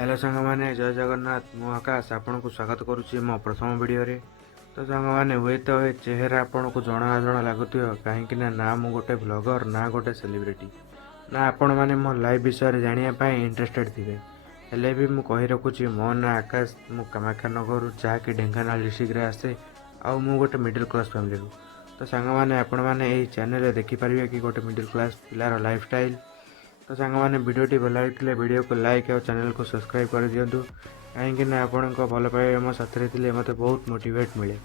Hello सांग मैंने जय जगन्नाथ मु आकाश आपन को स्वागत करुच्ची मो प्रथम वीडियो रे। तो सांग मैंने हुए तो चेहरा आपन को जना जना लगुव कहीं ना मु गोटे ब्लॉगर ना गोटे सेलिब्रिटी ना आपण मैंने मो लाइफ विषय जानापी इंटरेस्टेड थे। हेले भी मु कही रखुची मो ना आकाश मु कामाख्यानगर जहाँकि ढेंकानाल डिस्ट्रिक्ट रे आसे आउ मु गोटे मिडिल क्लास फैमिली। तो सांग मैंने आपण मैंने यही चैनल देखिपारे कि गोटे मिडिल क्लास पिलार लाइफ स्टाइल। तो सांग मैंने वीडियोटी भल लगे वीडियो को लाइक और चैनल को सब्सक्राइब कर दिंतु कहीं आपन भल पाइबा मो साथी मत बहुत मोटिवेट मिले।